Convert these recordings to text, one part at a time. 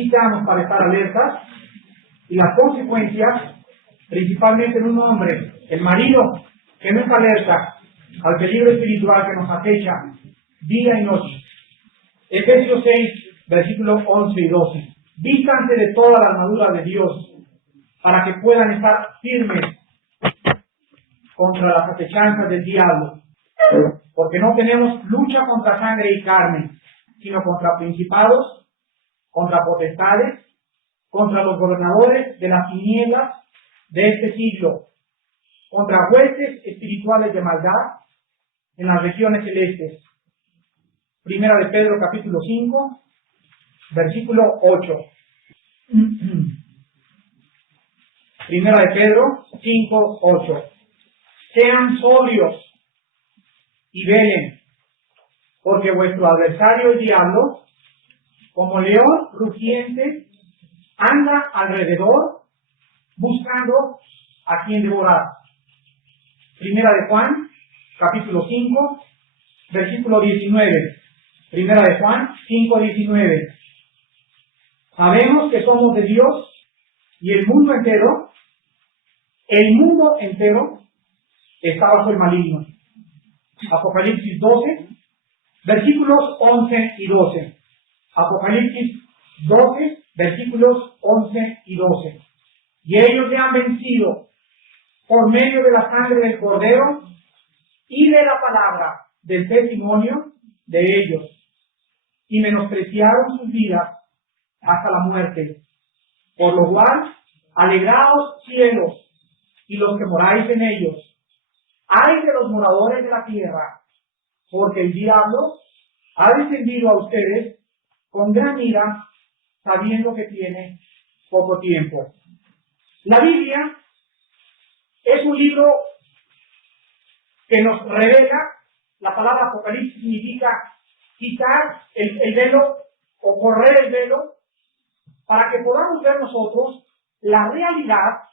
necesitamos para estar alertas y las consecuencias, principalmente en un hombre, el marido, que no está alerta al peligro espiritual que nos acecha día y noche. Efesios 6, versículos 11 y 12. Vístanse de toda la armadura de Dios para que puedan estar firmes contra las acechanzas del diablo. Porque no tenemos lucha contra sangre y carne, sino contra principados, contra potestades, contra los gobernadores de las tinieblas de este siglo, contra huestes espirituales de maldad en las regiones celestes. Primera de Pedro capítulo 5, versículo 8. Primera de Pedro 5, 8. Sean sobrios y velen, porque vuestro adversario el diablo, como león rugiente, anda alrededor buscando a quien devorar. Primera de Juan, capítulo 5, versículo 19. Primera de Juan 5, 19. Sabemos que somos de Dios y el mundo entero está bajo el maligno. Apocalipsis 12, versículos 11 y 12. Apocalipsis 12, versículos 11 y 12. Y ellos le han vencido por medio de la sangre del Cordero y de la palabra del testimonio de ellos, y menospreciaron sus vidas hasta la muerte. Por lo cual, alegraos cielos y los que moráis en ellos. Ay de los moradores de la tierra, porque el diablo ha descendido a ustedes con gran ira, sabiendo que tiene poco tiempo. La Biblia es un libro que nos revela. La palabra Apocalipsis significa quitar el velo o correr el velo para que podamos ver nosotros la realidad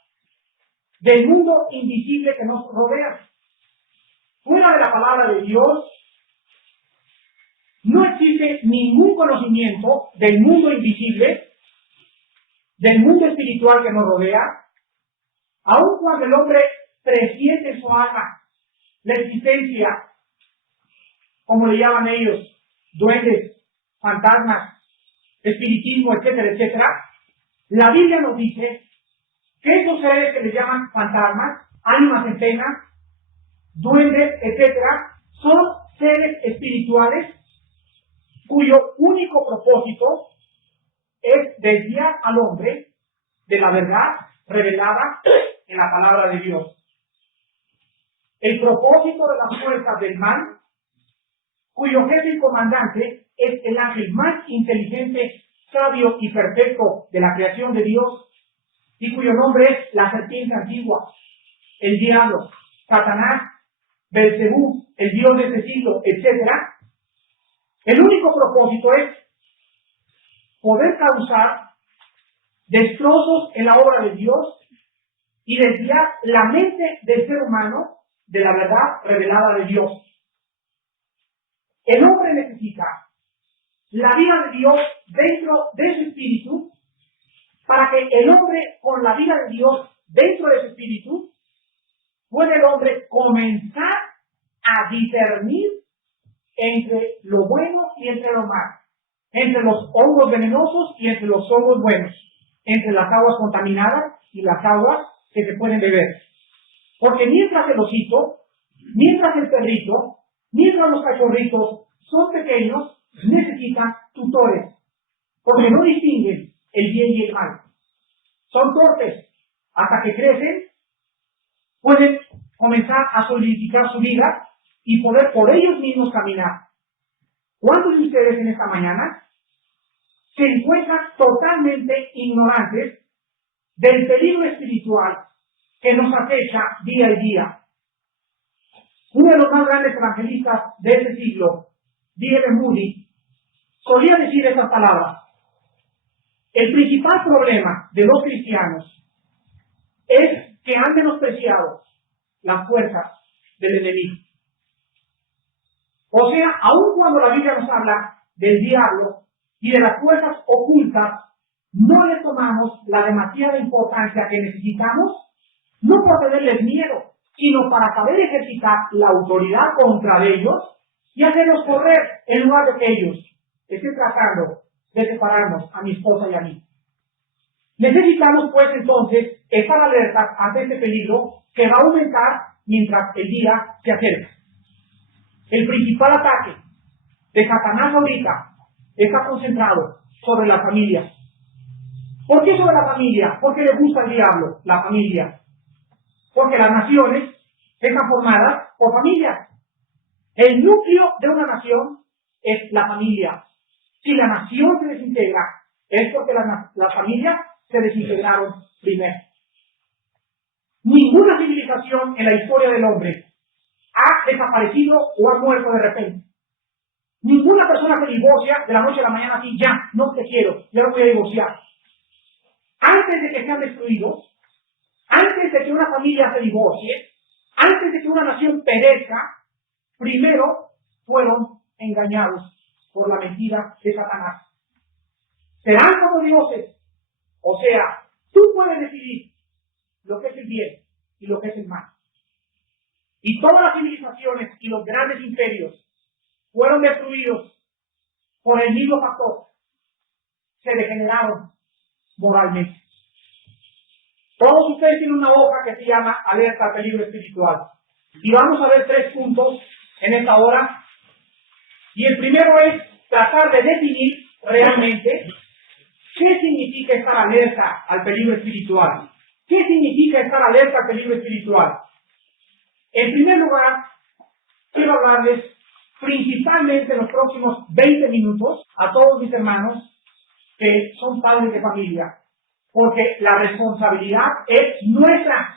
del mundo invisible que nos rodea. Fuera de la palabra de Dios no existe ningún conocimiento del mundo invisible, del mundo espiritual que nos rodea, aun cuando el hombre presiente en su alma la existencia, como le llaman ellos, duendes, fantasmas, espiritismo, etcétera, etcétera. La Biblia nos dice que esos seres que le llaman fantasmas, ánimas en pena, duendes, etcétera, son seres espirituales cuyo único propósito es desviar al hombre de la verdad revelada en la palabra de Dios. El propósito de las fuerzas del mal, cuyo jefe y comandante es el ángel más inteligente, sabio y perfecto de la creación de Dios, y cuyo nombre es la serpiente antigua, el diablo, Satanás, Belcebú, el dios de este siglo, etc. El único propósito es poder causar destrozos en la obra de Dios y desviar la mente del ser humano de la verdad revelada de Dios. El hombre necesita la vida de Dios dentro de su espíritu, para que el hombre, con la vida de Dios dentro de su espíritu, puede el hombre comenzar a discernir entre lo bueno y entre lo malo, entre los hongos venenosos y entre los hongos buenos, entre las aguas contaminadas y las aguas que se pueden beber. Porque mientras el osito, mientras el perrito, mientras los cachorritos son pequeños, necesitan tutores, porque no distinguen el bien y el mal. Son torpes. Hasta que crecen, pueden comenzar a solidificar su vida y poder por ellos mismos caminar. ¿Cuántos de ustedes en esta mañana se encuentran totalmente ignorantes del peligro espiritual que nos acecha día a día? Uno de los más grandes evangelistas de este siglo, D.L. Moody, solía decir estas palabras: el principal problema de los cristianos es que han menospreciado las fuerzas del enemigo. O sea, aun cuando la Biblia nos habla del diablo y de las fuerzas ocultas no le tomamos la demasiada importancia que necesitamos, no por tenerles miedo, sino para saber ejercitar la autoridad contra ellos y hacerlos correr en lugar de que ellos estén tratando de separarnos a mi esposa y a mí. Necesitamos pues entonces estar alertas ante este peligro que va a aumentar mientras el día se acerca. El principal ataque de Satanás ahorita está concentrado sobre la familia. ¿Por qué sobre la familia? Porque le gusta al diablo la familia. Porque las naciones están formadas por familias. El núcleo de una nación es la familia. Si la nación se desintegra, es porque las familias se desintegraron primero. Ninguna civilización en la historia del hombre ha desaparecido o ha muerto de repente. Ninguna persona se divorcia de la noche a la mañana así, ya, no te quiero, ya no voy a divorciar. Antes de que sean destruidos, antes de que una familia se divorcie, antes de que una nación perezca, primero fueron engañados por la mentira de Satanás. Serán como dioses. O sea, tú puedes decidir lo que es el bien y lo que es el mal. Y todas las civilizaciones y los grandes imperios fueron destruidos por el mismo factor. Se degeneraron moralmente. Todos ustedes tienen una hoja que se llama Alerta al Peligro Espiritual. Y vamos a ver 3 puntos en esta hora. Y el primero es tratar de definir realmente qué significa estar alerta al peligro espiritual. ¿Qué significa estar alerta al peligro espiritual? En primer lugar, quiero hablarles principalmente en los próximos 20 minutos a todos mis hermanos que son padres de familia, porque la responsabilidad es nuestra.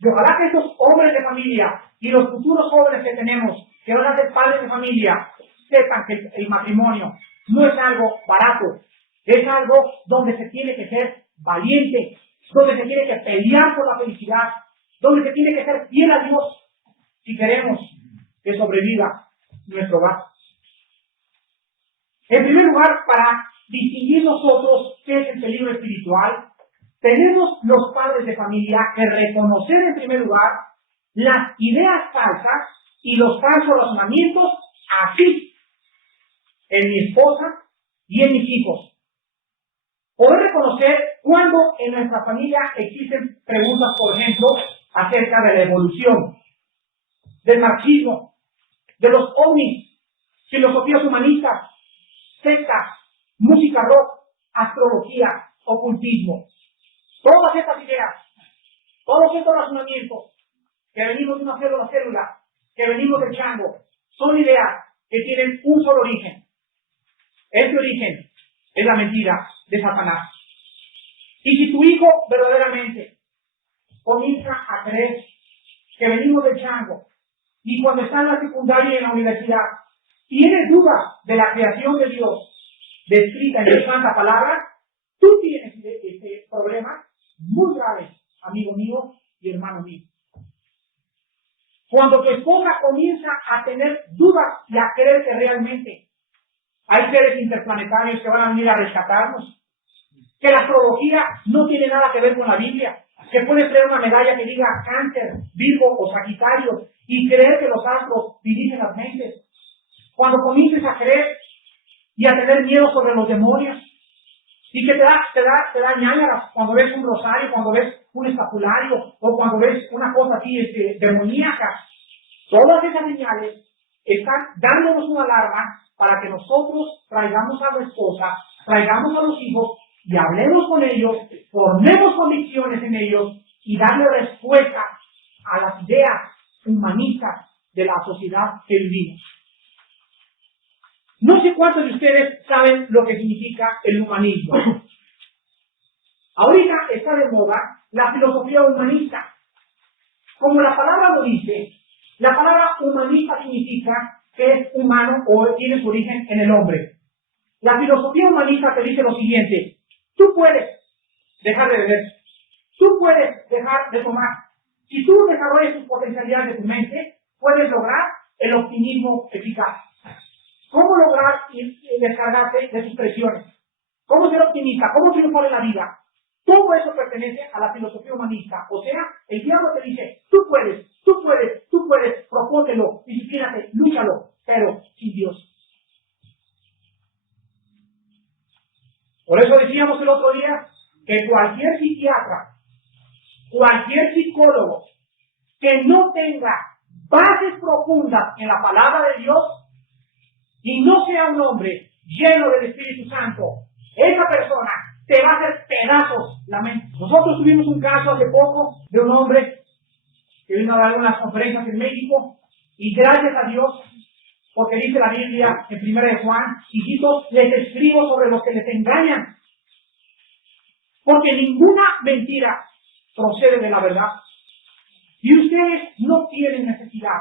Y ojalá que estos hombres de familia y los futuros jóvenes que tenemos, que van a ser padres de familia, sepan que el matrimonio no es algo barato, es algo donde se tiene que ser valiente, donde se tiene que pelear por la felicidad, donde se tiene que ser fiel a Dios si queremos que sobreviva nuestro hogar. En primer lugar, para distinguir nosotros qué es el peligro espiritual, tenemos los padres de familia que reconocer en primer lugar las ideas falsas y los falsos razonamientos así en mi esposa y en mis hijos. Poder reconocer cuando en nuestra familia existen preguntas, por ejemplo, acerca de la evolución, del marxismo, de los ovnis, filosofías humanistas, sectas, música rock, astrología, ocultismo. Todas estas ideas, todos estos razonamientos que venimos de una célula, que venimos del chango, son ideas que tienen un solo origen. Este origen es la mentira de Satanás. Y si tu hijo verdaderamente comienza a creer que venimos del chango y cuando está en la secundaria y en la universidad tiene dudas de la creación de Dios descrita en la Santa Palabra, tú tienes este problema muy grave, amigo mío y hermano mío. Cuando tu esposa comienza a tener dudas y a creer que realmente hay seres interplanetarios que van a venir a rescatarnos, que la astrología no tiene nada que ver con la Biblia, que puedes traer una medalla que diga Cáncer, Virgo o Sagitario y creer que los astros dirigen las mentes. Cuando comiences a creer y a tener miedo sobre los demonios, y que te da ñáñaras cuando ves un rosario, cuando ves un escapulario, o cuando ves una cosa así demoníaca. Todas esas señales están dándonos una alarma para que nosotros traigamos a la esposa, traigamos a los hijos y hablemos con ellos, formemos convicciones en ellos y darle respuesta a las ideas humanistas de la sociedad que vivimos. No sé cuántos de ustedes saben lo que significa el humanismo. Ahorita está de moda la filosofía humanista. Como la palabra lo dice, la palabra humanista significa que es humano o tiene su origen en el hombre. La filosofía humanista te dice lo siguiente: tú puedes dejar de beber, tú puedes dejar de tomar. Si tú desarrollas tus potencialidades de tu mente, puedes lograr el optimismo eficaz. ¿Cómo lograr descargarte de tus presiones? cómo ser optimista, cómo triunfar en la vida. Todo eso pertenece a la filosofía humanista. O sea, el diablo te dice, tú puedes, tú puedes, tú puedes, propóntelo, disciplínate, lúchalo, pero sin Dios. Por eso decíamos el otro día que cualquier psiquiatra, cualquier psicólogo que no tenga bases profundas en la palabra de Dios y no sea un hombre lleno del Espíritu Santo, esa persona te va a hacer pedazos la mente. Nosotros tuvimos un caso hace poco de un hombre que vino a dar unas conferencias en México y gracias a Dios, porque dice la Biblia en 1 de Juan, hijitos, les escribo sobre los que les engañan, porque ninguna mentira procede de la verdad. Y ustedes no tienen necesidad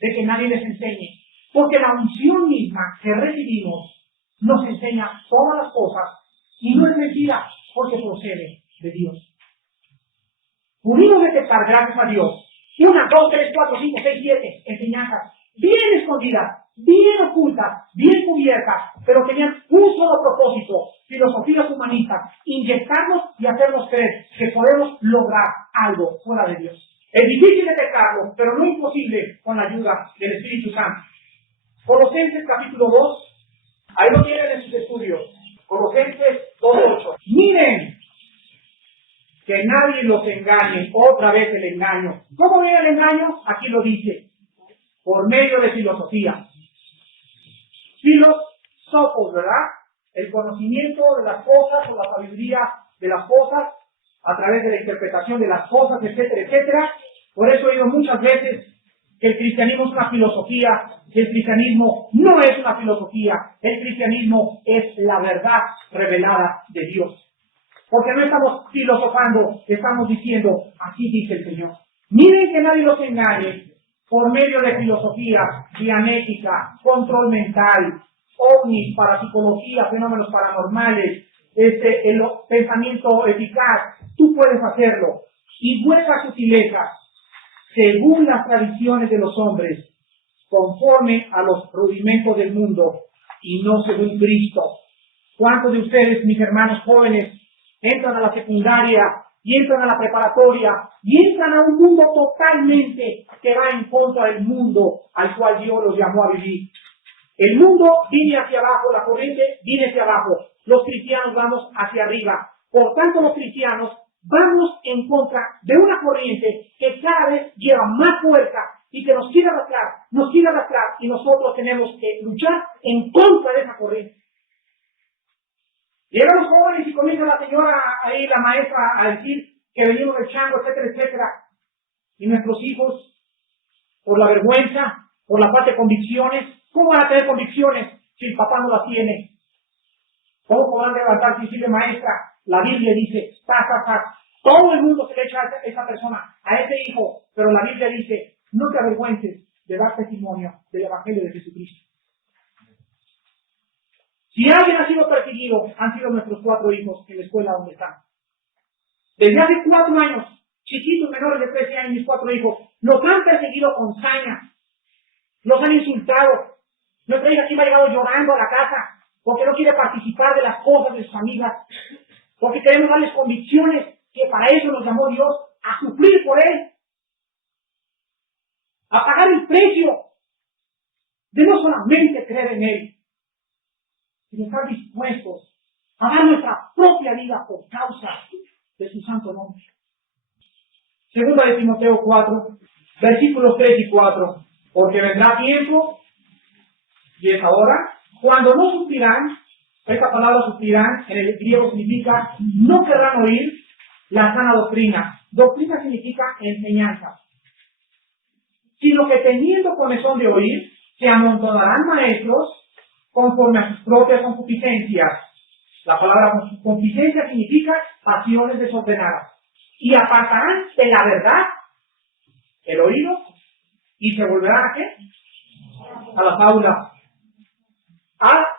de que nadie les enseñe, porque la unción misma que recibimos nos enseña todas las cosas y no es mentira porque procede de Dios. Pudimos detectar, gracias a Dios, 1, 2, 3, 4, 5, 6, 7 enseñanzas bien escondidas, bien ocultas, bien cubiertas, pero tenían un solo propósito: filosofías humanistas, inyectarnos y hacernos creer que podemos lograr algo fuera de Dios. Es difícil detectarlo, pero no imposible con la ayuda del Espíritu Santo. Colosenses capítulo 2, ahí lo tienen en sus estudios. Colosenses 2:8. Miren que nadie los engañe, otra vez el engaño. ¿Cómo viene el engaño? Aquí lo dice, por medio de filosofía. Filosofos, ¿verdad? El conocimiento de las cosas o la sabiduría de las cosas a través de la interpretación de las cosas, etcétera, etcétera. Por eso he oído muchas veces que el cristianismo es una filosofía, que el cristianismo no es una filosofía, el cristianismo es la verdad revelada de Dios. Porque no estamos filosofando, estamos diciendo, así dice el Señor. Miren que nadie los engañe por medio de filosofía, dianética, control mental, ovnis, parapsicología, fenómenos paranormales, el pensamiento eficaz. Tú puedes hacerlo. Y vuestras sutilezas, según las tradiciones de los hombres, conforme a los rudimentos del mundo y no según Cristo. ¿Cuántos de ustedes, mis hermanos jóvenes, entran a la secundaria y entran a la preparatoria y entran a un mundo totalmente que va en contra del mundo al cual Dios los llamó a vivir? El mundo viene hacia abajo, la corriente viene hacia abajo, los cristianos vamos hacia arriba. Por tanto, los cristianos vamos en contra de una corriente que cada vez lleva más fuerza y que nos quiere arrastrar, y nosotros tenemos que luchar en contra de esa corriente. Llegan los jóvenes y comienza la señora ahí, la maestra, a decir que venimos del chango, etcétera, etcétera. Y nuestros hijos, por la vergüenza, por la falta de convicciones, ¿cómo van a tener convicciones si el papá no las tiene? ¿Cómo podrán levantarse y decirle, maestra? La Biblia dice, todo el mundo se le echa a esa persona, a ese hijo, pero la Biblia dice, no te avergüences de dar testimonio del Evangelio de Jesucristo. Si alguien ha sido perseguido, han sido nuestros 4 hijos en la escuela donde están. Desde hace 4 años, chiquitos menores de 13 años, mis 4 hijos, los han perseguido con saña, los han insultado. Nuestra hija aquí va llegado llorando a la casa porque no quiere participar de las cosas de sus amigas, porque queremos darles convicciones que para eso nos llamó Dios, a sufrir por Él, a pagar el precio de no solamente creer en Él, sino estar dispuestos a dar nuestra propia vida por causa de su santo nombre. Segunda de Timoteo 4, versículos 3 y 4. Porque vendrá tiempo, y es ahora, cuando no suplirán, esta palabra suplirán en el griego significa no querrán oír la sana doctrina. Doctrina significa enseñanza. Sino que teniendo comezón de oír, se amontonarán maestros conforme a sus propias concupiscencias. La palabra concupiscencia significa pasiones desordenadas. Y apartarán de la verdad el oído y se volverán ¿a qué? A la fábula.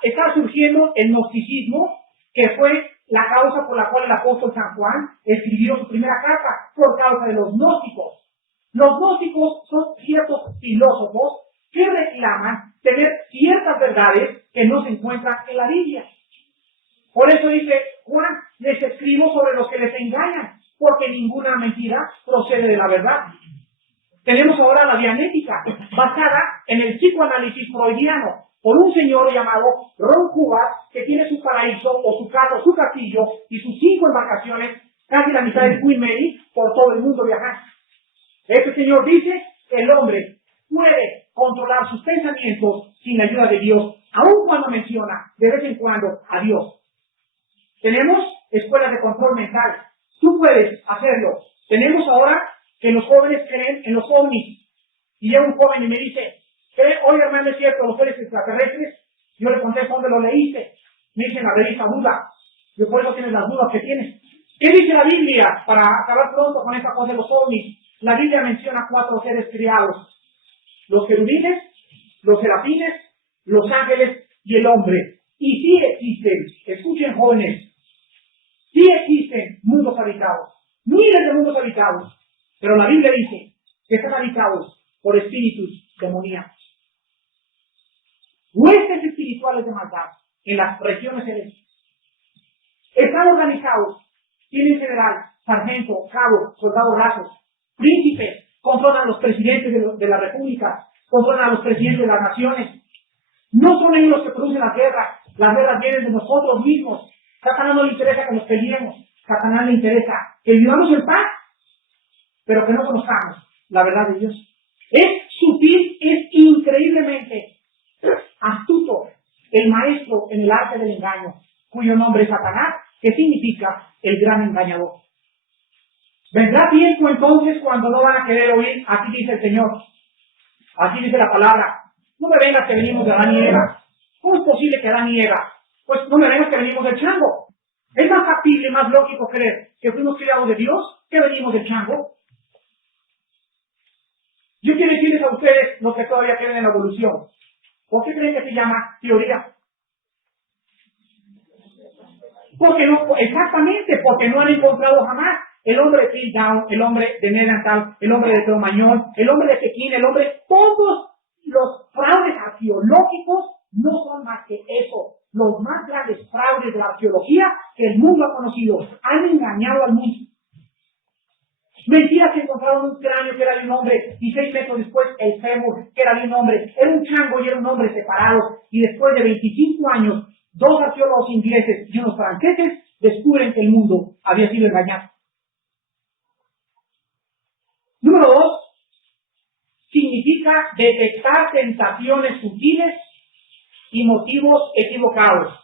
Está surgiendo el gnosticismo, que fue la causa por la cual el apóstol San Juan escribió su primera carta, por causa de los gnósticos. Los gnósticos son ciertos filósofos que reclaman tener ciertas verdades que no se encuentran en la Biblia. Por eso dice Juan, les escribo sobre los que les engañan, porque ninguna mentira procede de la verdad. Tenemos ahora la dianética, basada en el psicoanálisis freudiano, por un señor llamado Ron Hubbard, que tiene su paraíso, o su casa, o su castillo, y sus 5 embarcaciones, casi la mitad de Queen Mary, por todo el mundo viajando. Este señor dice que el hombre puede controlar sus pensamientos sin la ayuda de Dios, aun cuando menciona de vez en cuando a Dios. Tenemos escuelas de control mental. Tú puedes hacerlo. Tenemos ahora que los jóvenes creen en los ovnis. Y llega un joven y me dice, oye hermano, ¿es cierto los seres extraterrestres? Yo le contesto, ¿dónde lo leíste? Me dice en la revista Buda. Yo, por eso tienes las dudas que tienes. ¿Qué dice la Biblia? Para acabar pronto con esta cosa de los ovnis. La Biblia menciona 4 seres criados. Los querubines, los serafines, los ángeles y el hombre. Y sí existen, escuchen jóvenes, sí existen mundos habitados, miles de mundos habitados, pero la Biblia dice que están habitados por espíritus demoníacos. Huestes espirituales de maldad en las regiones celestes. Están organizados, tienen general, sargento, cabo, soldados rasos, príncipes, controlan a los presidentes de la república, controlan a los presidentes de las naciones. No son ellos los que producen las guerras vienen de nosotros mismos. Satanás no le interesa que nos peleemos, Satanás le interesa que vivamos en paz, pero que no conozcamos la verdad de Dios. Es sutil, es increíblemente astuto el maestro en el arte del engaño, cuyo nombre es Satanás, que significa el gran engañador. Vendrá tiempo entonces cuando no van a querer oír, aquí dice el Señor, aquí dice la palabra, no me vengas que venimos de Adán y Eva. ¿Cómo es posible que Adán y Eva? Pues no me vengas que venimos del chango. Es más factible, más lógico creer que fuimos criados de Dios que venimos del chango. Yo quiero decirles a ustedes, los que todavía creen en la evolución, ¿por qué creen que se llama teoría? Porque no, exactamente, porque no han encontrado jamás el hombre de Piltdown, el hombre de Neandertal, el hombre de Cromañón, el hombre de Pekín, el hombre, todos los fraudes arqueológicos no son más que eso, los más grandes fraudes de la arqueología que el mundo ha conocido. Han engañado al mundo. Mentiras que encontraron un cráneo que era de un hombre y 6 metros después el fémur que era de un hombre. Era un chango y era un hombre separado. Y después de 25 años, 2 arqueólogos ingleses y unos franceses descubren que el mundo había sido engañado. Número 2, significa detectar tentaciones sutiles y motivos equivocados.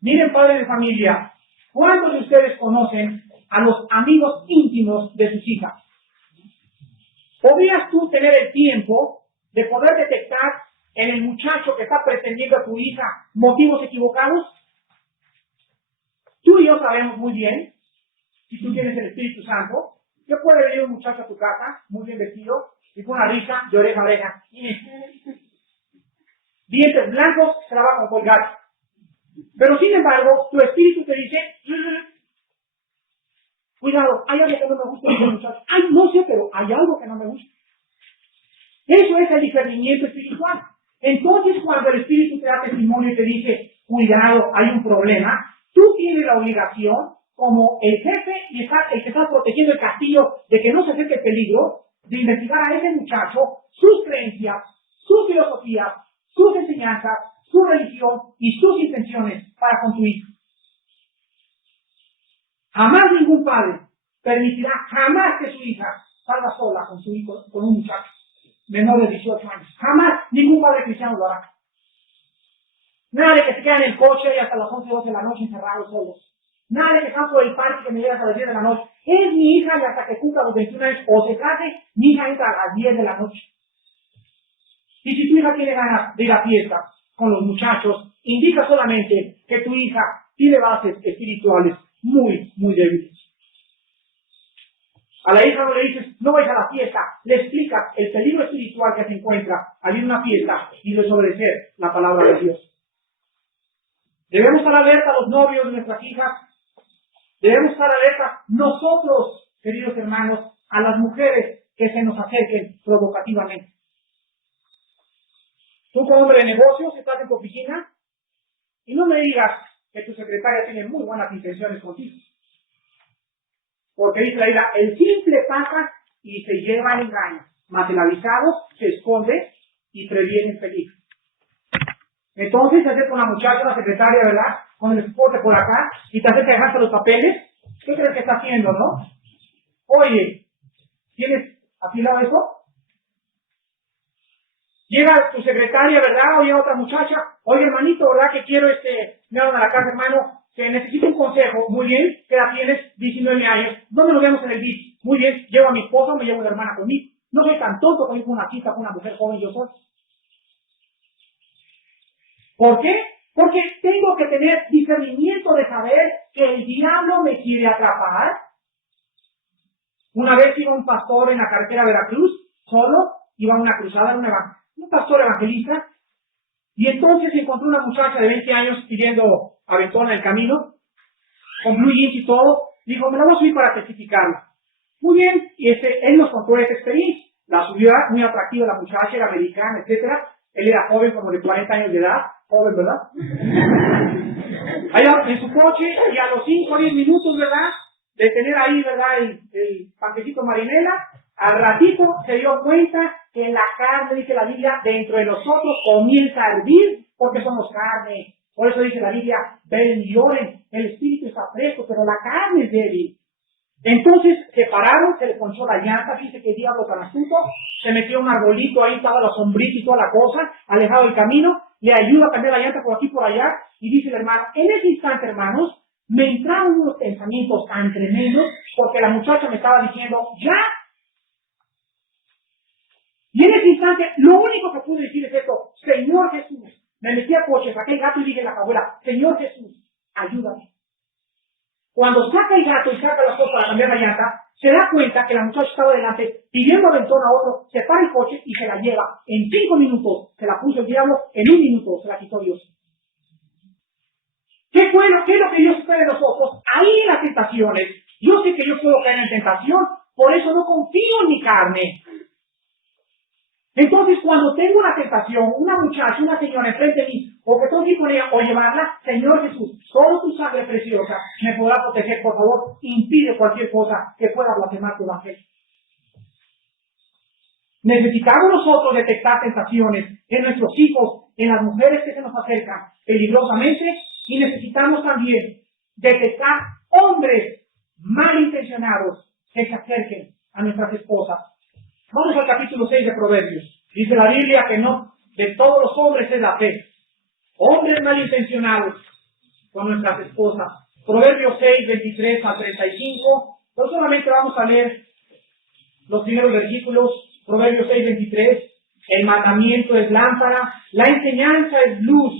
Miren, padres de familia, ¿cuántos de ustedes conocen a los amigos íntimos de sus hijas? ¿Podrías tú tener el tiempo de poder detectar en el muchacho que está pretendiendo a tu hija motivos equivocados? Tú y yo sabemos muy bien, si tú tienes el Espíritu Santo, que puede venir un muchacho a tu casa, muy bien vestido, y con una risa de oreja a oreja. Dientes blancos, trabajo con gato. Pero sin embargo, tu espíritu te dice, cuidado, hay algo que no me gusta de ese muchacho. Ay, no sé, pero hay algo que no me gusta. Eso es el discernimiento espiritual. Entonces, cuando el espíritu te da testimonio y te dice, cuidado, hay un problema, tú tienes la obligación, como el jefe y el que está protegiendo el castillo de que no se acerque el peligro, de investigar a ese muchacho, sus creencias, sus filosofías, sus enseñanzas, su religión y sus intenciones para con tu hijo. Jamás ningún padre permitirá jamás que su hija salga sola con su hijo, con un muchacho menor de 18 años. Jamás ningún padre cristiano lo hará. Nada de que se quede en el coche y hasta las 11 o 12 de la noche encerrados solos. Nada de que están por el parque que me llegas a las 10 de la noche. Es mi hija y hasta que cumpla los 21 años o se case, mi hija entra a las 10 de la noche. Y si tu hija tiene ganas de ir a fiesta con los muchachos, indica solamente que tu hija tiene bases espirituales muy, muy débiles. A la hija no le dices, no vayas a la fiesta, le explicas el peligro espiritual que se encuentra al ir a una fiesta y desobedecer la palabra de Dios. Debemos estar alerta a los novios de nuestras hijas, debemos estar alerta nosotros, queridos hermanos, a las mujeres que se nos acerquen provocativamente. Tú como hombre de negocios estás en tu oficina y no me digas, que tu secretaria tiene muy buenas intenciones contigo. Porque dice la Biblia, el simple pasa y se lleva el engaño, mas el avisado se esconde y previene el peligro. Entonces se acerca una muchacha, una secretaria, ¿verdad? Con el escote por acá, y te acerca a dejarte los papeles. ¿Qué crees que está haciendo, no? Oye, ¿tienes afilado eso? Llega tu secretaria, ¿verdad? O llega otra muchacha. Oye, hermanito, ¿verdad? Que quiero me hablan a la casa, hermano, que necesito un consejo. Muy bien, ¿qué edad tienes? 19 años. ¿Dónde nos vemos en el beach? Muy bien, llevo a mi esposa o me llevo una hermana conmigo. No soy tan tonto como ir con una cita con una mujer joven yo soy. ¿Por qué? Porque tengo que tener discernimiento de saber que el diablo me quiere atrapar. Una vez iba un pastor en la carretera de Veracruz, solo, iba a una cruzada, un pastor evangelista, y entonces encontró una muchacha de 20 años pidiendo aventón en el camino, con blue jeans y todo. Dijo, me la voy a subir para testificarla. Muy bien, y él nos contó esa experiencia. La subió, muy atractiva la muchacha, era americana, etcétera. Él era joven, como de 40 años de edad, joven, ¿verdad? Allá en su coche, y a los 5 o 10 minutos, ¿verdad?, de tener ahí, ¿verdad?, el panquecito marinela, al ratito se dio cuenta que la carne, dice la Biblia, dentro de nosotros comienza a hervir, porque somos carne. Por eso dice la Biblia, ven y lloren, el espíritu está fresco, pero la carne es débil. Entonces se pararon, se le ponchó la llanta, dice que diablo tan astuto, se metió un arbolito ahí, estaba la sombrita y toda la cosa, alejado del camino, le ayuda a cambiar la llanta por aquí por allá, y dice el hermano, en ese instante, hermanos, me entraron unos pensamientos tan tremendos, porque la muchacha me estaba diciendo, ya. Y en ese instante, lo único que pude decir es esto, Señor Jesús, me metí al coche, saqué el gato y dije a la cajuela, Señor Jesús, ayúdame. Cuando saca el gato y saca las cosas para cambiar la llanta, se da cuenta que la muchacha estaba delante, pidiendo aventón a otro, se para el coche y se la lleva. En 5 minutos se la puso el diablo, en 1 minuto se la quitó Dios. ¿Qué es lo que Dios espera de nosotros? Ahí en las tentaciones. Yo sé que yo puedo caer en tentación, por eso no confío en mi carne. Entonces, cuando tengo una tentación, una muchacha, una señora enfrente de mí, o que tengo que ir con ella o llevarla, Señor Jesús, solo tu sangre preciosa me podrá proteger, por favor, impide cualquier cosa que pueda blasfemar tu evangelio. Necesitamos nosotros detectar tentaciones en nuestros hijos, en las mujeres que se nos acercan peligrosamente, y necesitamos también detectar hombres malintencionados que se acerquen a nuestras esposas. Vamos al capítulo 6 de Proverbios. Dice la Biblia que no de todos los hombres es la fe. Hombres malintencionados con nuestras esposas. Proverbios 6, 23 al 35. No solamente vamos a leer los primeros versículos. Proverbios 6, 23. El mandamiento es lámpara, la enseñanza es luz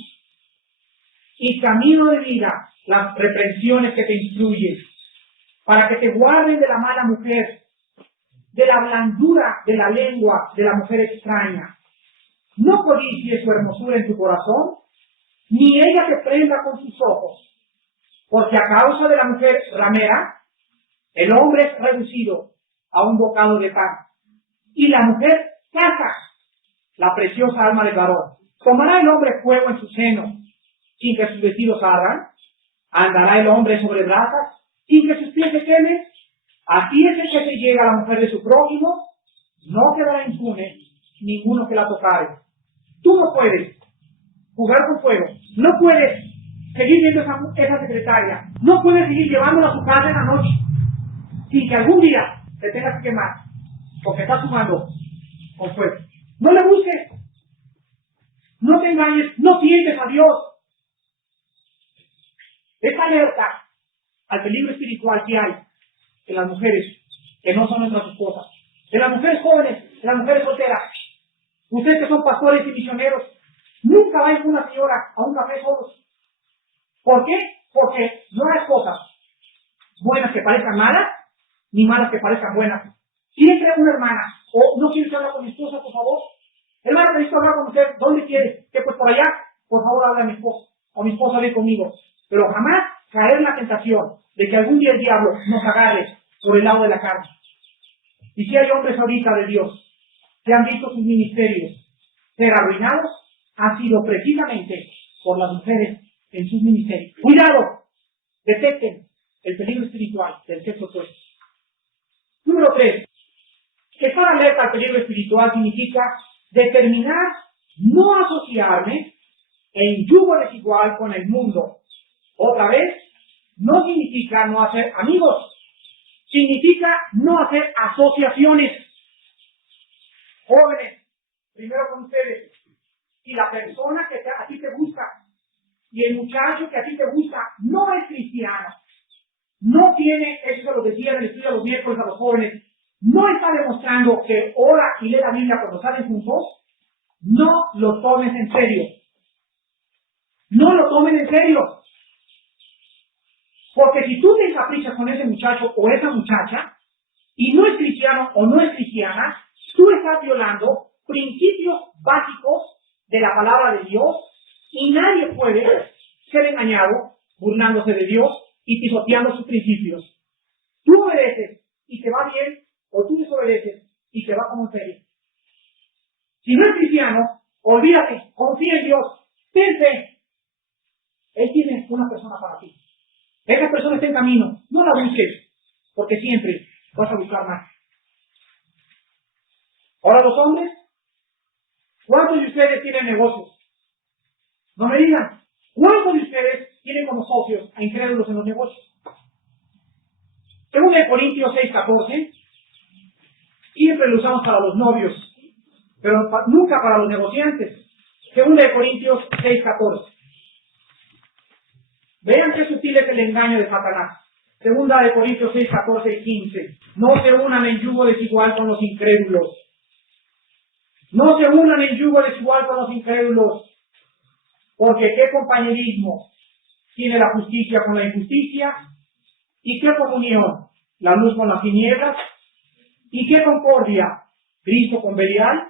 y camino de vida, las reprensiones que te instruyen, para que te guarden de la mala mujer, de la blandura de la lengua de la mujer extraña. No codicies su hermosura en tu corazón, ni ella te prenda con sus ojos, porque a causa de la mujer ramera, el hombre es reducido a un bocado de pan, y la mujer caza la preciosa alma del varón. ¿Tomará el hombre fuego en su seno sin que sus vestidos ardan? ¿Andará el hombre sobre brasas sin que sus pies se quemen? Así es el que se llega a la mujer de su prójimo, no quedará impune ninguno que la tocare. Tú no puedes jugar con fuego, no puedes seguir viendo esa secretaria, no puedes seguir llevándola a su casa en la noche sin que algún día te tengas que quemar, porque estás jugando con fuego. No le busques, no te engañes, no tientes a Dios. Esta alerta al peligro espiritual que hay en las mujeres que no son nuestras esposas, en las mujeres jóvenes, en las mujeres solteras. Ustedes que son pastores y misioneros, nunca vayan con una señora a un café solos. ¿Por qué? Porque no hay cosas buenas que parezcan malas, ni malas que parezcan buenas. Siempre una hermana, o no quieres hablar con mi esposa, por favor. Hermana, necesito hablar con usted. ¿Dónde quiere? ¿Que pues por allá? Por favor, habla a mi esposa. O mi esposa ven conmigo. Pero jamás caer en la tentación de que algún día el diablo nos agarre por el lado de la carne. Y si hay hombres ahorita de Dios que han visto sus ministerios ser arruinados, ha sido precisamente por las mujeres en sus ministerios. Cuidado, detecten el peligro espiritual del sexo opuesto. Número 3. Estar alerta al peligro espiritual significa determinar no asociarme en yugo desigual con el mundo. Otra vez, no significa no hacer amigos, significa no hacer asociaciones. Jóvenes, primero con ustedes, si la persona que a ti te gusta y el muchacho que a ti te gusta no es cristiano, no tiene, eso se lo decía en el estudio de los miércoles a los jóvenes, no está demostrando que ora y lee la Biblia cuando salen juntos, no lo tomes en serio. No lo tomen en serio. Porque si tú te encaprichas con ese muchacho o esa muchacha, y no es cristiano o no es cristiana, tú estás violando principios básicos de la palabra de Dios, y nadie puede ser engañado burlándose de Dios y pisoteando sus principios. Tú obedeces y te va bien, o tú desobedeces y te va como en feria. Si no es cristiano, olvídate, confía en Dios, ten fe. Él tiene una persona para ti. Esa persona está en camino, no la busques, porque siempre vas a buscar más. Ahora los hombres, ¿cuántos de ustedes tienen negocios? No me digan, ¿cuántos de ustedes tienen como socios a incrédulos en los negocios? Según el Corintios 6:14, siempre lo usamos para los novios, pero nunca para los negociantes. Según el Corintios 6:14. Vean qué sutil es el engaño de Satanás. Segunda de Corintios 6:14 y 15. No se unan en yugo desigual con los incrédulos. No se unan en yugo desigual con los incrédulos. Porque qué compañerismo tiene la justicia con la injusticia, y qué comunión la luz con las tinieblas, y qué concordia Cristo con Belial,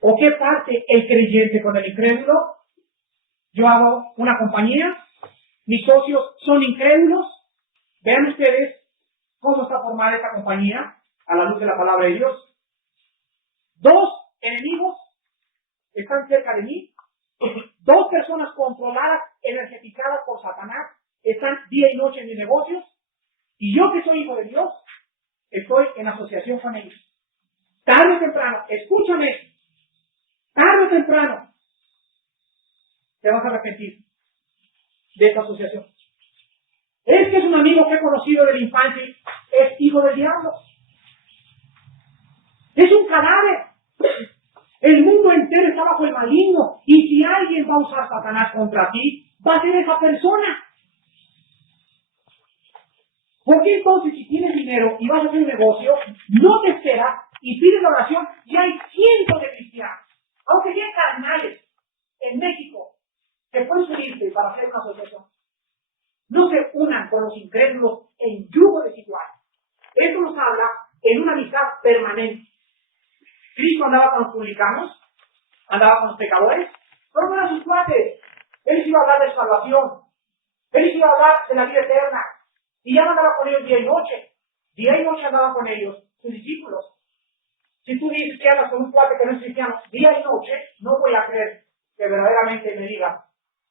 o qué parte el creyente con el incrédulo. Yo hago una compañía, mis socios son incrédulos. Vean ustedes cómo está formada esta compañía a la luz de la palabra de Dios. Dos enemigos están cerca de mí. Dos personas controladas, energetizadas por Satanás, están día y noche en mis negocios. Y yo, que soy hijo de Dios, estoy en asociación con ellos. Tarde o temprano, escúchame, tarde o temprano te vas a arrepentir de esta asociación. Es un amigo que he conocido de la infancia, es hijo del diablo. Es un cadáver. El mundo entero está bajo el maligno, y si alguien va a usar Satanás contra ti, va a ser esa persona. ¿Por qué entonces, si tienes dinero y vas a hacer un negocio, no te esperas y pides la oración? Y hay cientos de cristianos, aunque sean carnales, en México, que pueden unirse para hacer una asociación. No se unan con los incrédulos en yugo desigual. Esto nos habla en una amistad permanente. Cristo andaba con los publicanos, andaba con los pecadores, pero no eran sus cuates. Él iba a hablar de salvación, él iba a hablar de la vida eterna, y ya andaba con ellos día y noche. Día y noche andaba con ellos, sus discípulos. Si tú dices que andas con un cuate que no es cristiano, día y noche, no voy a creer que verdaderamente me diga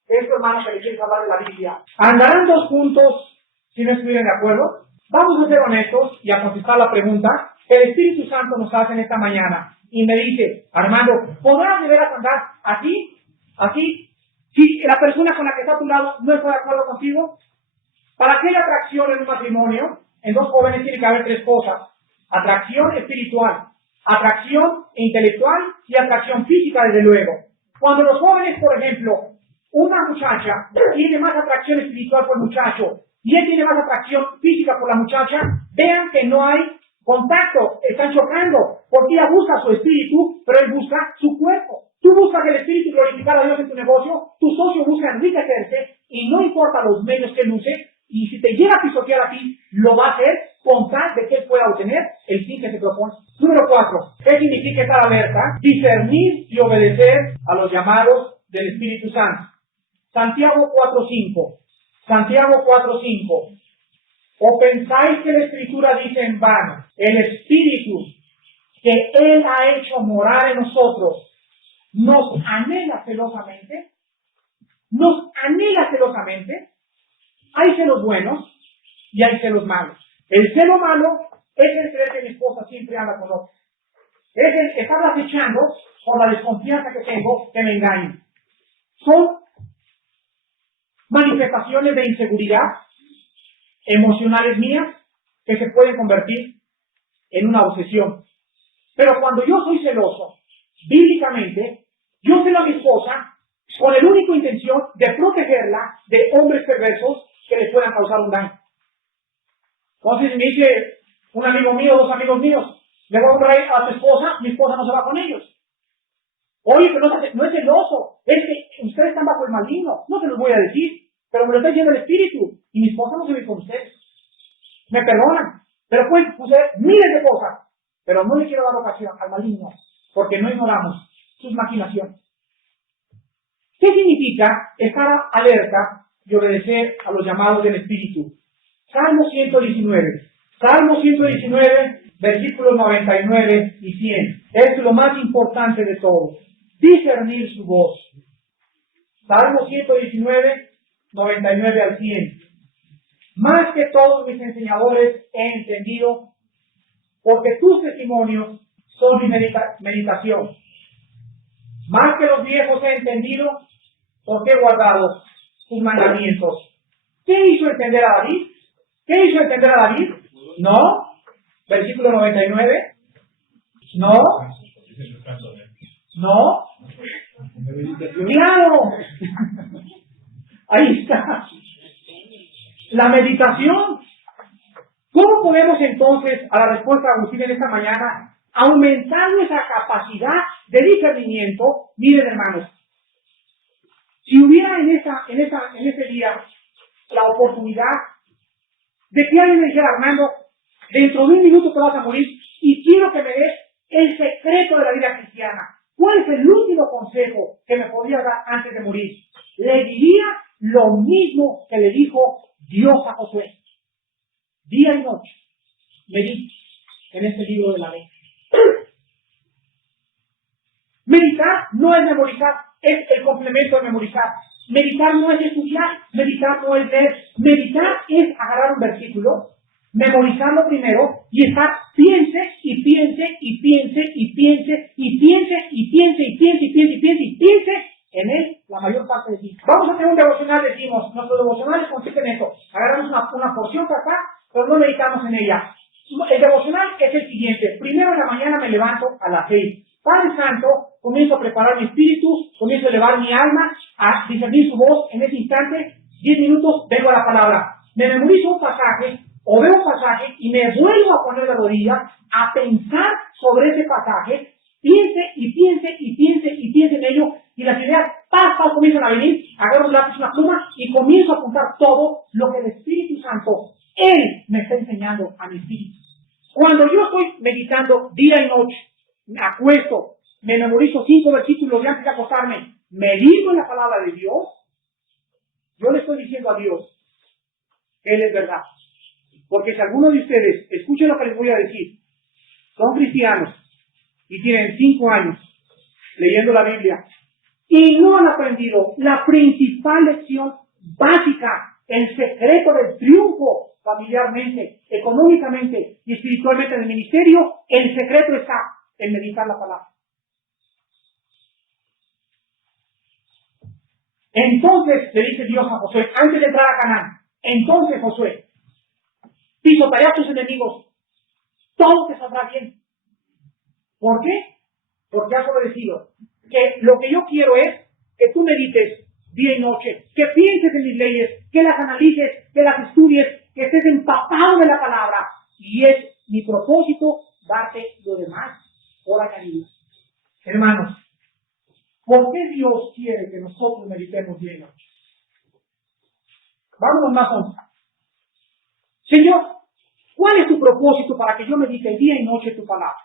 que es tu hermano que le quieres hablar de la Biblia. ¿Andarán dos juntos si no estuvieran de acuerdo? Vamos a ser honestos y a contestar la pregunta que el Espíritu Santo nos hace en esta mañana. Y me dice, Armando, ¿podrás de veras andar así? ¿Así? Si la persona con la que está a tu lado no está de acuerdo contigo. Para que haya atracción en un matrimonio, en dos jóvenes tiene que haber tres cosas. Atracción espiritual, atracción intelectual y atracción física, desde luego. Cuando los jóvenes, por ejemplo, una muchacha tiene más atracción espiritual por el muchacho y él tiene más atracción física por la muchacha, vean que no hay contacto, están chocando, porque ella busca su espíritu, pero él busca su cuerpo. Tú buscas el espíritu y glorificar a Dios en tu negocio, tu socio busca enriquecerse y no importa los medios que él use, y si te llega a pisotear a ti, lo va a hacer con tal de que él pueda obtener el fin que se propone. Número 4. ¿Qué significa estar alerta? Discernir y obedecer a los llamados del Espíritu Santo. Santiago 4:5. Santiago 4:5. ¿O pensáis que la Escritura dice en vano? El Espíritu que Él ha hecho morar en nosotros nos anhela celosamente. nos anhela celosamente. Hay celos buenos y hay celos malos. El celo malo es el creer que mi esposa siempre anda con otro. Es el que está acechando por la desconfianza que tengo que me engañen. Son manifestaciones de inseguridad emocionales mías que se pueden convertir en una obsesión. Pero cuando yo soy celoso, bíblicamente, yo celo a mi esposa con la única intención de protegerla de hombres perversos que le puedan causar un daño. Entonces me dice un amigo mío, dos amigos míos, le voy a comprar a tu esposa, mi esposa no se va con ellos. Oye, pero no es celoso, es que ustedes están bajo el maligno, no se los voy a decir, pero me lo está diciendo el Espíritu, y mi esposa no se ve con ustedes. Me perdonan, pero pueden suceder miles de cosas, pero no le quiero dar ocasión al maligno, porque no ignoramos sus maquinaciones. ¿Qué significa estar alerta y obedecer a los llamados del Espíritu? Salmo 119. Salmo 119, versículos 99 y 100. Es lo más importante de todo. Discernir su voz. Salmo 119, 99 al 100. Más que todos mis enseñadores he entendido, porque tus testimonios son mi meditación. Más que los viejos he entendido, porque he guardado sus mandamientos. ¿Qué hizo entender a David? ¿Qué hizo entender a David? No. Versículo 99. No. No. Claro. Ahí está. La meditación. ¿Cómo podemos entonces, a la respuesta de Agustín en esta mañana, aumentar nuestra capacidad de discernimiento? Miren, hermanos, si hubiera en ese día la oportunidad de que alguien me dijera, Armando, dentro de un minuto te vas a morir y quiero que me des el secreto de la vida cristiana. ¿Cuál es el último consejo que me podría dar antes de morir? Le diría lo mismo que le dijo Dios a Josué. Día y noche medita en este libro de la ley. Meditar no es memorizar, es el complemento de memorizar. Meditar no es estudiar, meditar no es leer. Meditar es agarrar un versículo, memorizarlo primero y estar piense y piense y piense y piense y piense y piense y piense y piense y piense y piense en él la mayor parte de sí. Vamos a hacer un devocional, decimos, nuestro devocional consiste en esto. Agarramos una porción para acá, pero no meditamos en ella. El devocional es el siguiente. Primero en la mañana me levanto a las 6. Padre Santo, comienzo a preparar mi espíritu, comienzo a elevar mi alma, a discernir su voz. En ese instante, 10 minutos, vengo a la palabra. Me memorizo un pasaje, o veo un pasaje, y me vuelvo a poner la rodilla a pensar sobre ese pasaje. Piense y piense y piense y piense en ello, y las ideas comienzan a venir. Agarro un lápiz, una pluma, y comienzo a apuntar todo lo que el Espíritu Santo, Él me está enseñando a mi espíritu. Cuando yo estoy meditando día y noche, me acuesto, me memorizo 5 versículos y antes de acostarme, medito en la palabra de Dios, yo le estoy diciendo a Dios que Él es verdad. Porque si alguno de ustedes, escuchen lo que les voy a decir, son cristianos y tienen 5 años leyendo la Biblia y no han aprendido la principal lección básica, el secreto del triunfo familiarmente, económicamente y espiritualmente en el ministerio, el secreto está en meditar la palabra. Entonces le dice Dios a Josué, antes de entrar a Canaán, entonces Josué, pisotearás a tus enemigos, todo te saldrá bien. ¿Por qué? Porque has obedecido. Que lo que yo quiero es que tú medites día y noche, que pienses en mis leyes, que las analices, que las estudies, que estés empapado de la palabra. Y es mi propósito darte lo demás por añadido. Hermanos, ¿por qué Dios quiere que nosotros meditemos día y noche? Vámonos más hondo. Señor, ¿cuál es tu propósito para que yo medite día y noche tu palabra?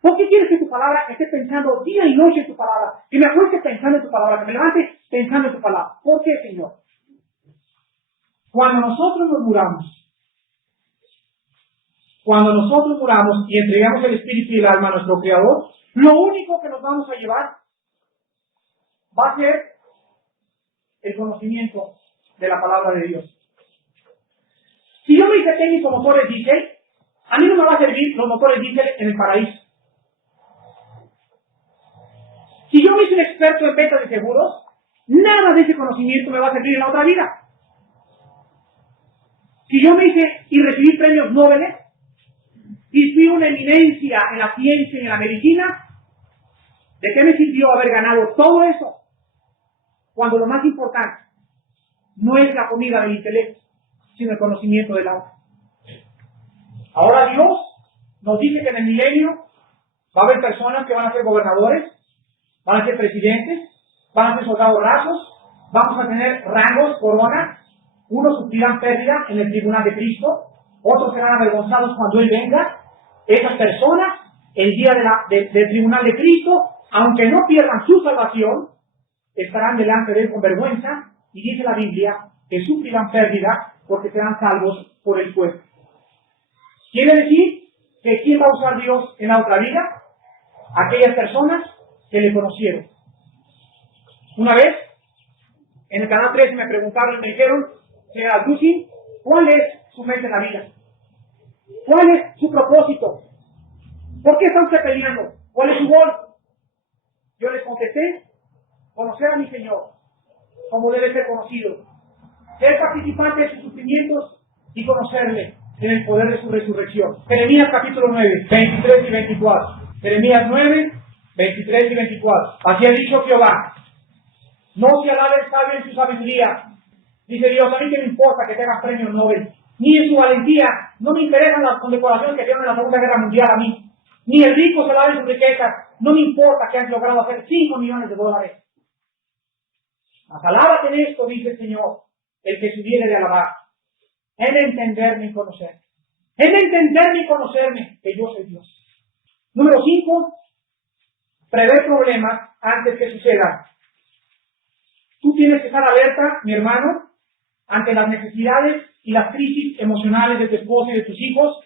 ¿Por qué quieres que tu palabra esté pensando día y noche en tu palabra? Que me acueste pensando en tu palabra, que me levante pensando en tu palabra. ¿Por qué, Señor? Cuando nosotros nos muramos y entregamos el espíritu y el alma a nuestro Creador, lo único que nos vamos a llevar va a ser el conocimiento de la palabra de Dios. Si yo me hice técnico motores diésel, a mí no me va a servir los motores diésel en el paraíso. Si yo me hice un experto en ventas de seguros, nada de ese conocimiento me va a servir en la otra vida. Si yo me hice y recibí premios Nobel y fui una eminencia en la ciencia y en la medicina, ¿de qué me sirvió haber ganado todo eso? Cuando lo más importante no es la comida del intelecto, sino el conocimiento del alma. Ahora Dios nos dice que en el milenio va a haber personas que van a ser gobernadores, van a ser presidentes, van a ser soldados rasos, vamos a tener rangos, coronas, unos sufrirán pérdida en el tribunal de Cristo, otros serán avergonzados cuando Él venga. Esas personas, el día del tribunal de Cristo, aunque no pierdan su salvación, estarán delante de Él con vergüenza, y dice la Biblia que sufrirán pérdida porque serán salvos por el fuego. Quiere decir que ¿quién va a usar Dios en la otra vida? Aquellas personas que le conocieron. Una vez, en el canal 13 me preguntaron y me dijeron, señora Lucy, ¿cuál es su meta en la vida? ¿Cuál es su propósito? ¿Por qué está usted peleando? ¿Cuál es su gol? Yo les contesté, conocer a mi Señor, como debe ser conocido, ser participante de sus sufrimientos y conocerle en el poder de su resurrección. Jeremías capítulo 9, 23 y 24. Jeremías 9, 23 y 24. Así ha dicho Jehová, no se alabe el sabio en su sabiduría. Dice Dios, a mí que me importa que tengas premio Nobel, ni en su valentía, no me interesan las condecoraciones que dieron en la Segunda Guerra Mundial a mí, ni el rico se alabe en su riqueza, no me importa que han logrado hacer 5 millones de dólares. Mas alábate en esto, dice el Señor, el que subiere de alabar, en entenderme y conocerme, en entenderme y conocerme, que yo soy Dios. Número 5, prever problemas antes que sucedan. Tú tienes que estar alerta, mi hermano, ante las necesidades y las crisis emocionales de tu esposa y de tus hijos.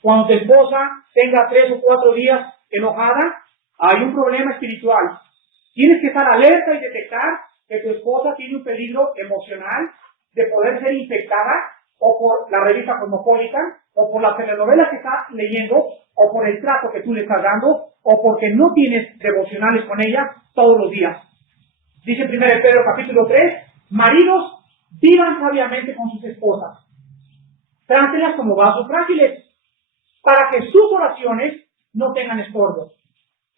Cuando tu esposa tenga 3 o 4 días enojada, hay un problema espiritual. Tienes que estar alerta y detectar que tu esposa tiene un peligro emocional de poder ser infectada o por la revista Cosmopolitan, o por las telenovelas que está leyendo, o por el trato que tú le estás dando, o porque no tienes devocionales con ella todos los días. Dice 1 Pedro capítulo 3, maridos, vivan sabiamente con sus esposas. Trátenlas como vasos frágiles, para que sus oraciones no tengan estorbo.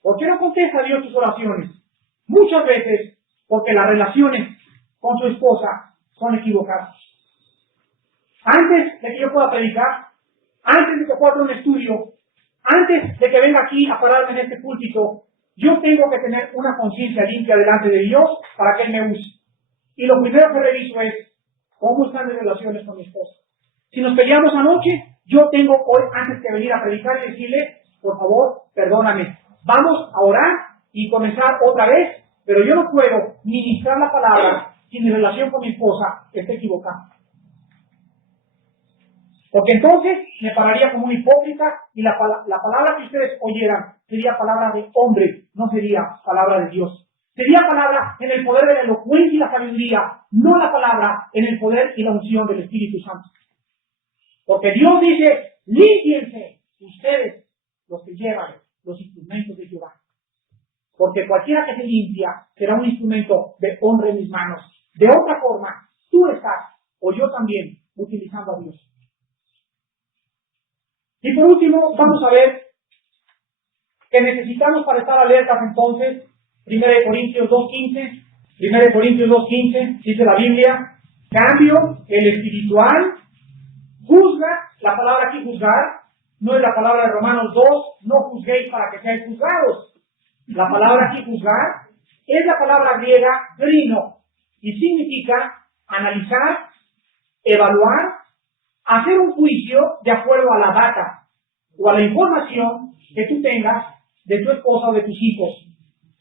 ¿Por qué no contesta Dios tus oraciones? Muchas veces porque las relaciones con su esposa son equivocadas. Antes de que yo pueda predicar, antes de que pueda hacer un estudio, antes de que venga aquí a pararme en este púlpito, yo tengo que tener una conciencia limpia delante de Dios para que Él me use. Y lo primero que reviso es, ¿cómo están mis relaciones con mi esposa? Si nos peleamos anoche, yo tengo hoy, antes que venir a predicar y decirle, por favor, perdóname. Vamos a orar y comenzar otra vez, pero yo no puedo ministrar la palabra si mi relación con mi esposa está equivocada. Porque entonces me pararía como un hipócrita y la palabra que ustedes oyeran sería palabra de hombre, no sería palabra de Dios. Sería palabra en el poder de la elocuencia y la sabiduría, no la palabra en el poder y la unción del Espíritu Santo. Porque Dios dice, límpiense ustedes los que llevan los instrumentos de Jehová. Porque cualquiera que se limpia será un instrumento de honra en mis manos. De otra forma, tú estás, o yo también, utilizando a Dios. Y por último, vamos a ver que necesitamos para estar alertas entonces, 1 Corintios 2.15, 1 Corintios 2.15, dice la Biblia, cambio, el espiritual, juzga, la palabra aquí juzgar, no es la palabra de Romanos 2, no juzguéis para que seáis juzgados. La palabra aquí juzgar es la palabra griega grino, y significa analizar, evaluar, hacer un juicio de acuerdo a la data o a la información que tú tengas de tu esposa o de tus hijos.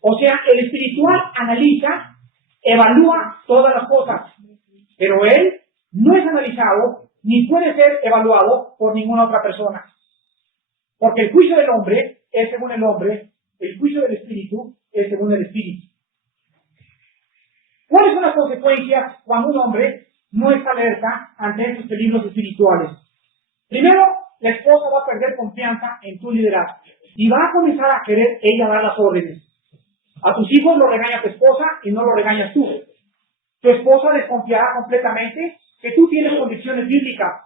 O sea, el espiritual analiza, evalúa todas las cosas, pero él no es analizado ni puede ser evaluado por ninguna otra persona. Porque el juicio del hombre es según el hombre, el juicio del espíritu es según el espíritu. ¿Cuáles son las consecuencias cuando un hombre no está alerta ante estos peligros espirituales? Primero, la esposa va a perder confianza en tu liderazgo y va a comenzar a querer ella dar las órdenes. A tus hijos lo regaña tu esposa y no lo regañas tú. Tu esposa desconfiará completamente que tú tienes convicciones bíblicas.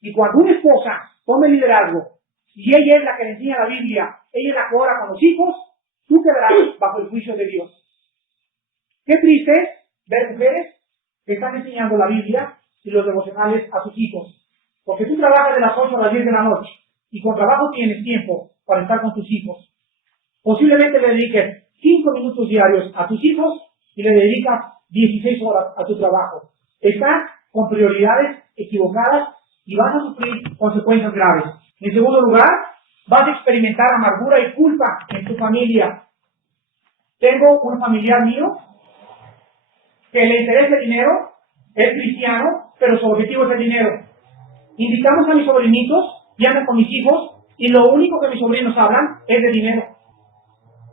Y cuando una esposa tome liderazgo y ella es la que le enseña la Biblia, ella es la que ora con los hijos, tú quedarás bajo el juicio de Dios. Qué triste es ver mujeres que están enseñando la Biblia y los devocionales a sus hijos. Porque tú trabajas de las 8 a las 10 de la noche y con trabajo tienes tiempo para estar con tus hijos. Posiblemente le dediques 5 minutos diarios a tus hijos y le dedicas 16 horas a tu trabajo. Estás con prioridades equivocadas y vas a sufrir consecuencias graves. En segundo lugar, vas a experimentar amargura y culpa en tu familia. Tengo un familiar mío que le interesa el dinero, es cristiano, pero su objetivo es el dinero. Invitamos a mis sobrinitos, viajan con mis hijos, y lo único que mis sobrinos hablan es de dinero.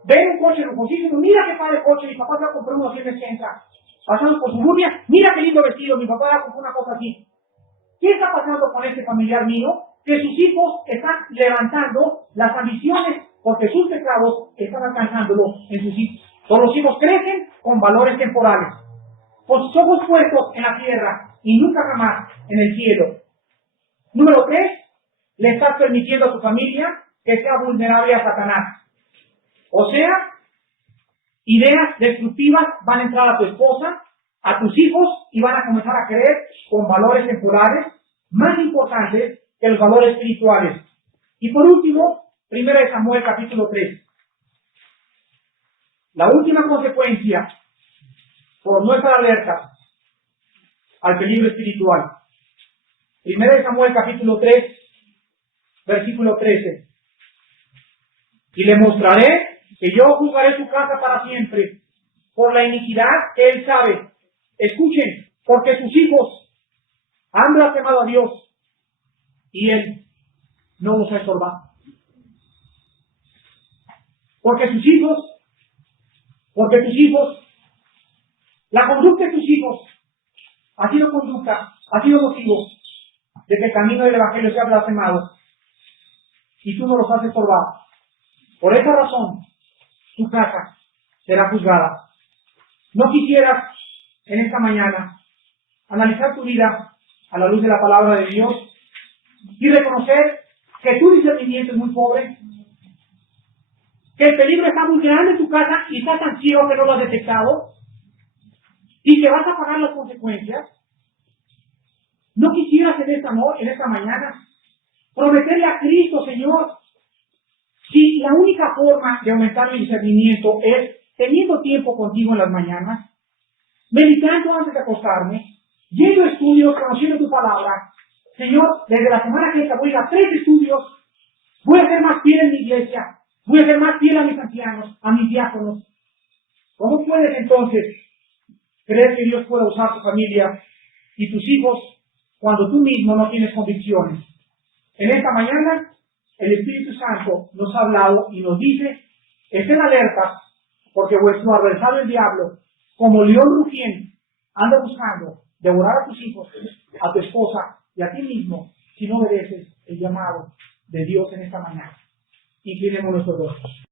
Ven un coche lujosísimo, mira qué padre coche, mi papá te va a comprar uno así de Descensa. Pasamos por Suburbia, mira qué lindo vestido, mi papá va a comprar una cosa así. ¿Qué está pasando con este familiar mío? Que sus hijos están levantando las ambiciones porque sus pecados están alcanzándolo en sus hijos. Todos los hijos crecen con valores temporales, con sus ojos puestos en la tierra y nunca jamás en el cielo. Número 3, le estás permitiendo a tu familia que sea vulnerable a Satanás. O sea, ideas destructivas van a entrar a tu esposa, a tus hijos y van a comenzar a creer con valores temporales más importantes que los valores espirituales. Y por último, 1 Samuel capítulo 3. La última consecuencia por no estar alerta al peligro espiritual. 1 Samuel capítulo 3, versículo 13. Y le mostraré que yo juzgaré su casa para siempre por la iniquidad que él sabe. Escuchen, porque sus hijos han blasfemado a Dios y él no los ha estorbado. Porque tus hijos, la conducta de tus hijos ha sido motivo de que el camino del Evangelio sea blasfemado y tú no los has estorbado. Por esa razón, tu casa será juzgada. ¿No quisieras en esta mañana analizar tu vida a la luz de la palabra de Dios y reconocer que tu discernimiento es muy pobre? Que el peligro está muy grande en tu casa y estás tan ciego que no lo has detectado y que vas a pagar las consecuencias. ¿No quisieras en esta mañana prometerle a Cristo, Señor, si la única forma de aumentar mi discernimiento es teniendo tiempo contigo en las mañanas, meditando antes de acostarme, yendo a estudios, conociendo tu palabra? Señor, desde la semana que viene voy a ir a 3 estudios, voy a ser más fiel en mi iglesia, voy a ser más fiel a mis ancianos, a mis diáconos. ¿Cómo puedes entonces creer que Dios pueda usar tu familia y tus hijos cuando tú mismo no tienes convicciones? En esta mañana, el Espíritu Santo nos ha hablado y nos dice: estén alertas, porque vuestro adversario el diablo, como león rugiente, anda buscando devorar a tus hijos, a tu esposa y a ti mismo, si no obedeces el llamado de Dios en esta mañana. Inclinemos nuestros rostros.